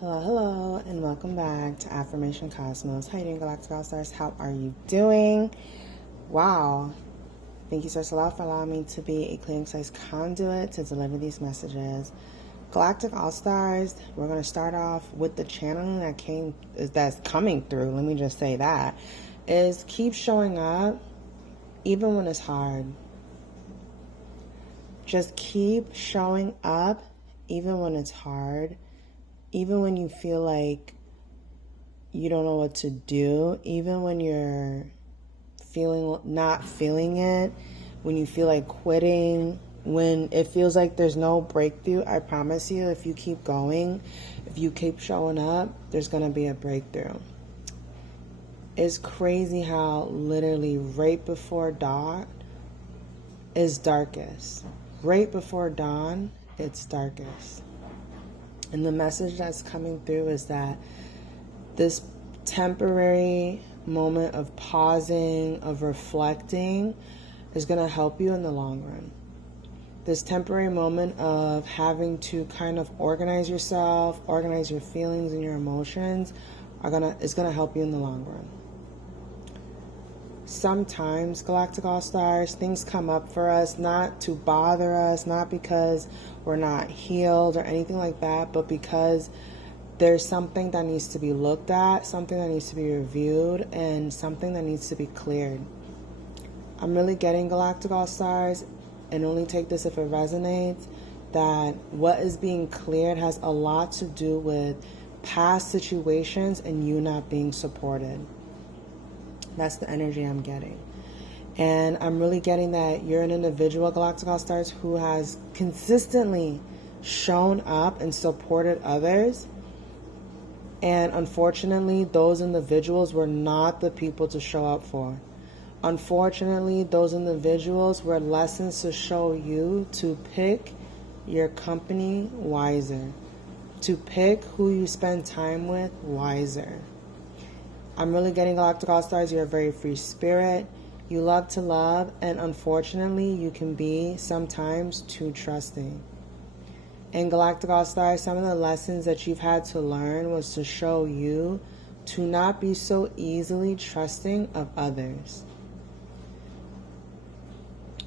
Hello, hello, and welcome back to Affirmation Cosmos. How you doing, Galactic All Stars? How are you doing? Wow. Thank you so much for allowing me to be a clear and concise conduit to deliver these messages. Galactic All Stars, we're going to start off with the channeling that's coming through. Let me just say that is keep showing up even when it's hard. Just keep showing up even when it's hard. Even when you feel like you don't know what to do, even when you're not feeling it, when you feel like quitting, when it feels like there's no breakthrough, I promise you, if you keep going, if you keep showing up, there's going to be a breakthrough. It's crazy how literally right before dawn is darkest. Right before dawn, it's darkest. And the message that's coming through is that this temporary moment of pausing, of reflecting, is going to help you in the long run. This temporary moment of having to kind of organize yourself, organize your feelings and your emotions is going to help you in the long run. Sometimes, Galactic All-Stars, things come up for us not to bother us, not because we're not healed or anything like that, but because there's something that needs to be looked at, something that needs to be reviewed, and something that needs to be cleared. I'm really getting, Galactic All-Stars, and only take this if it resonates, that what is being cleared has a lot to do with past situations and you not being supported. That's the energy I'm getting. And I'm really getting that you're an individual, Galactic All-Stars, who has consistently shown up and supported others. And unfortunately, those individuals were not the people to show up for. Unfortunately, those individuals were lessons to show you to pick your company wiser, to pick who you spend time with wiser. I'm really getting, Galactic All-Stars, you're a very free spirit. You love to love, and unfortunately, you can be sometimes too trusting. And Galactic All-Stars, some of the lessons that you've had to learn was to show you to not be so easily trusting of others.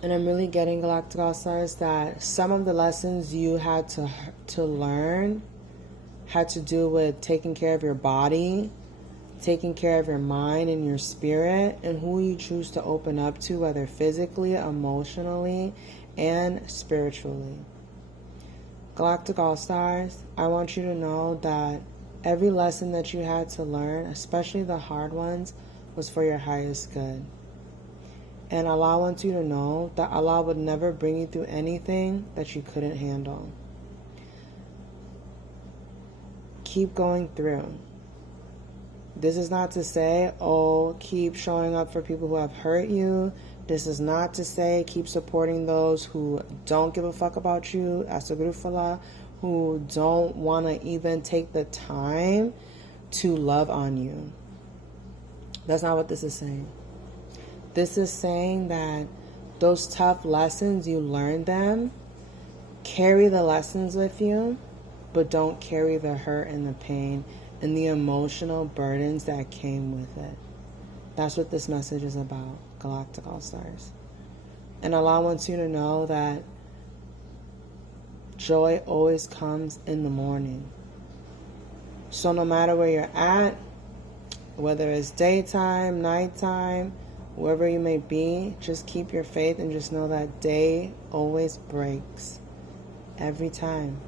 And I'm really getting, Galactic All-Stars, that some of the lessons you had to learn had to do with taking care of your body, taking care of your mind and your spirit, and who you choose to open up to, whether physically, emotionally, and spiritually. Galactic All-Stars, I want you to know that every lesson that you had to learn, especially the hard ones, was for your highest good. And Allah wants you to know that Allah would never bring you through anything that you couldn't handle. Keep going through. This is not to say, keep showing up for people who have hurt you. This is not to say, keep supporting those who don't give a fuck about you, Astagfirullah, who don't want to even take the time to love on you. That's not what this is saying. This is saying that those tough lessons, you learned them, carry the lessons with you, but don't carry the hurt and the pain and the emotional burdens that came with it. That's what this message is about, Galactic All-Stars. And Allah wants you to know that joy always comes in the morning. So no matter where you're at, whether it's daytime, nighttime, wherever you may be, just keep your faith and just know that day always breaks. Every time.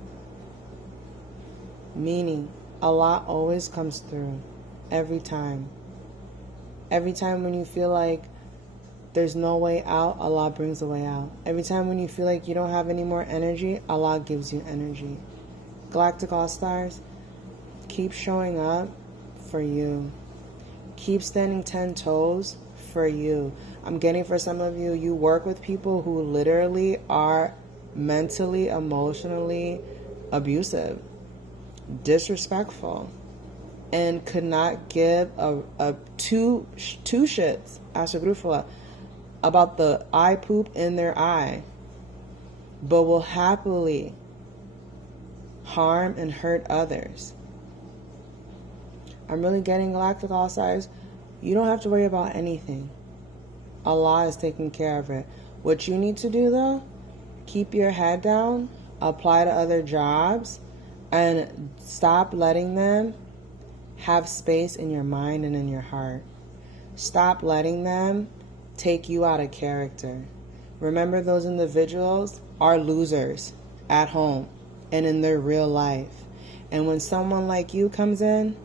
Meaning, Allah always comes through. Every time. Every time when you feel like there's no way out, Allah brings a way out. Every time when you feel like you don't have any more energy, Allah gives you energy. Galactic All-Stars, keep showing up for you. Keep standing 10 toes for you. I'm getting, for some of you, you work with people who literally are mentally, emotionally abusive, disrespectful, and could not give a two shits, Astagfirullah, about the eye poop in their eye, but will happily harm and hurt others. I'm really getting Galactic All-Stars. You don't have to worry about anything. Allah is taking care of it. What you need to do, though, keep your head down, apply to other jobs, and stop letting them have space in your mind and in your heart. Stop letting them take you out of character. Remember, those individuals are losers at home and in their real life. And when someone like you comes in,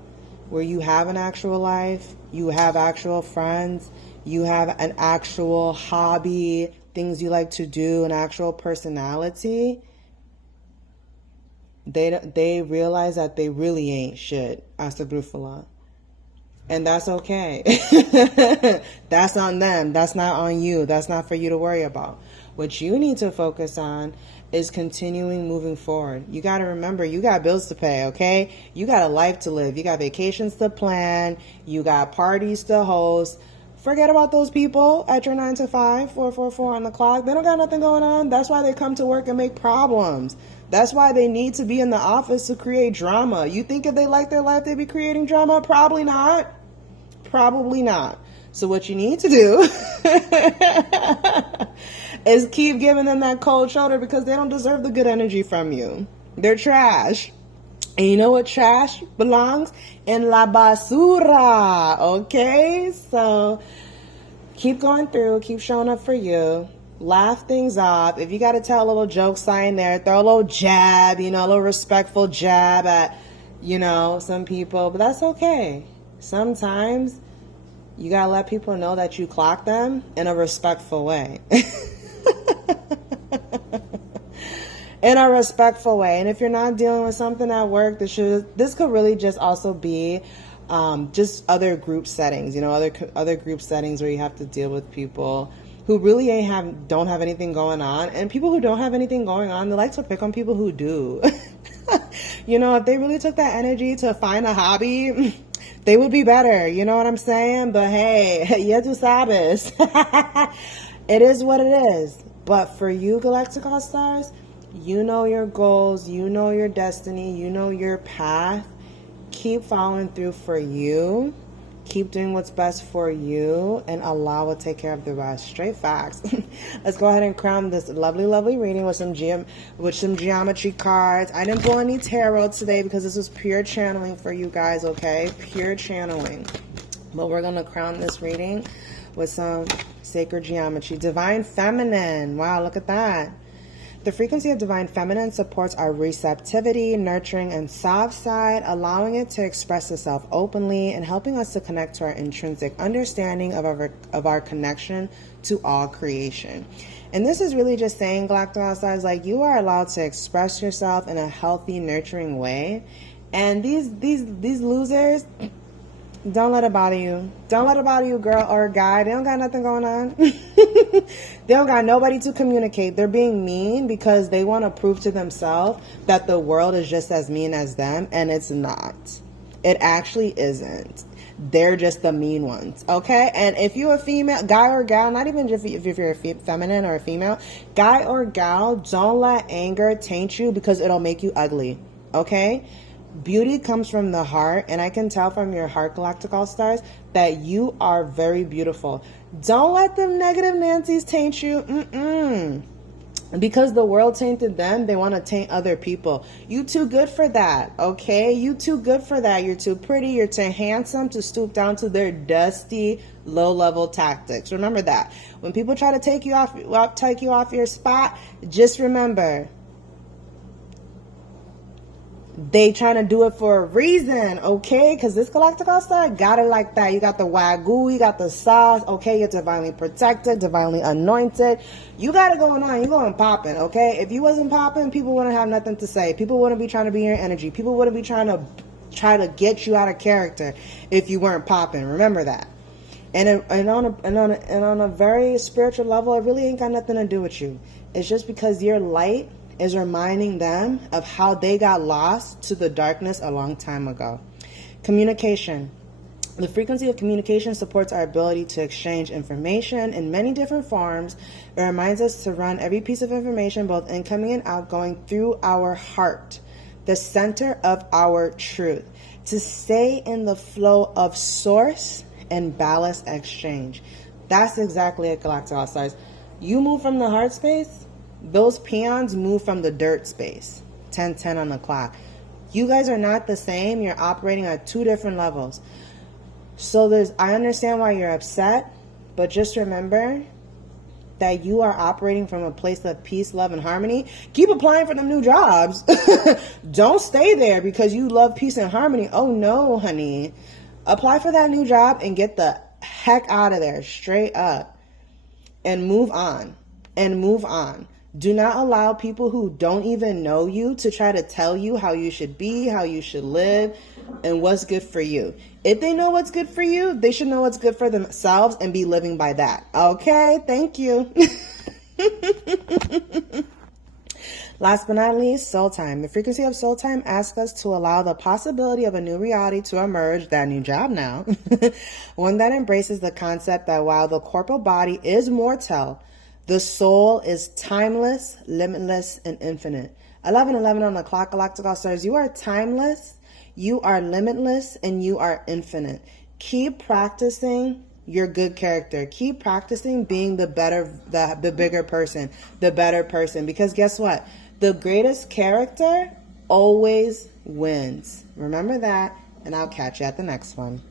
where you have an actual life, you have actual friends, you have an actual hobby, things you like to do, an actual personality, they realize that they really ain't shit. Astaghfirullah. And that's okay. That's on them. That's not on you. That's not for you to worry about. What you need to focus on is continuing moving forward. You got to remember, you got bills to pay, okay? You got a life to live. You got vacations to plan. You got parties to host. Forget about those people at your 9 to 5, 444 on the clock. They don't got nothing going on. That's why they come to work and make problems. That's why they need to be in the office to create drama. You think if they like their life, they'd be creating drama? Probably not. Probably not. So what you need to do is keep giving them that cold shoulder, because they don't deserve the good energy from you. They're trash. And you know what trash belongs? In la basura. Okay? So keep going through. Keep showing up for you. Laugh things off. If you got to tell a little joke sign there, throw a little jab, a little respectful jab at, some people. But that's okay. Sometimes you got to let people know that you clock them in a respectful way. In a respectful way. And if you're not dealing with something at work, this could really just also be just other group settings, other group settings where you have to deal with people who really don't have anything going on. And people who don't have anything going on, they like to pick on people who do. If they really took that energy to find a hobby, they would be better. You know what I'm saying? But hey, ya tu sabes. It is what it is. But for you, Galactic All-Stars, you know your goals, you know your destiny, you know your path. Keep following through for you. Keep doing what's best for you, and Allah will take care of the rest. Straight facts. Let's go ahead and crown this lovely, lovely reading with some geometry cards. I didn't pull any tarot today because this was pure channeling for you guys, okay? Pure channeling. But we're going to crown this reading with some sacred geometry. Divine Feminine. Wow, look at that. The frequency of Divine Feminine supports our receptivity, nurturing, and soft side, allowing it to express itself openly and helping us to connect to our intrinsic understanding of our connection to all creation. And this is really just saying, Galactic All-Stars, like, you are allowed to express yourself in a healthy, nurturing way. And these losers, don't let it bother you. Don't let it bother you, girl or guy. They don't got nothing going on. They don't got nobody to communicate. They're being mean because they want to prove to themselves that the world is just as mean as them, and it's not. It actually isn't. They're just the mean ones, okay? And if you're a female, guy or gal, not even if you're a feminine or a female, guy or gal, don't let anger taint you because it'll make you ugly, okay? Beauty comes from the heart, and I can tell from your heart, Galactic All-Stars, that you are very beautiful. Don't let them negative Nancy's taint you. Because the world tainted them, they want to taint other people. You too good for that, okay? You too good for that. You're too pretty. You're too handsome to stoop down to their dusty, low-level tactics. Remember that. When people try to take you off your spot, just remember, they trying to do it for a reason, okay? Because this Galactic All-Star got it like that. You got the wagyu, you got the sauce, okay? You're divinely protected, divinely anointed. You got it going on. You're going popping, okay? If you wasn't popping, people wouldn't have nothing to say. People wouldn't be trying to be in your energy. People wouldn't be trying to get you out of character if you weren't popping. Remember that. And on a very spiritual level, it really ain't got nothing to do with you. It's just because your light is reminding them of how they got lost to the darkness a long time ago. Communication. The frequency of communication supports our ability to exchange information in many different forms. It reminds us to run every piece of information, both incoming and outgoing, through our heart. the center of our truth, to stay in the flow of source and ballast exchange. That's exactly it, Galactic All Stars. You move from the heart space, those peons move from the dirt space. 10:10 on the clock. You guys are not the same. You're operating at two different levels. So I understand why you're upset, but just remember that you are operating from a place of peace, love, and harmony. Keep applying for them new jobs. Don't stay there because you love peace and harmony. Oh no, honey. Apply for that new job and get the heck out of there, straight up. And move on. And move on. Do not allow people who don't even know you to try to tell you how you should be, how you should live, and what's good for you. If they know what's good for you, they should know what's good for themselves and be living by that. Okay, thank you. Last but not least, soul time. The frequency of soul time asks us to allow the possibility of a new reality to emerge, that new job now. One that embraces the concept that while the corporal body is mortal, the soul is timeless, limitless, and infinite. 11:11 on the clock, Galactic All Stars. You are timeless, you are limitless, and you are infinite. Keep practicing your good character. Keep practicing being the bigger person, the better person. Because guess what? The greatest character always wins. Remember that, and I'll catch you at the next one.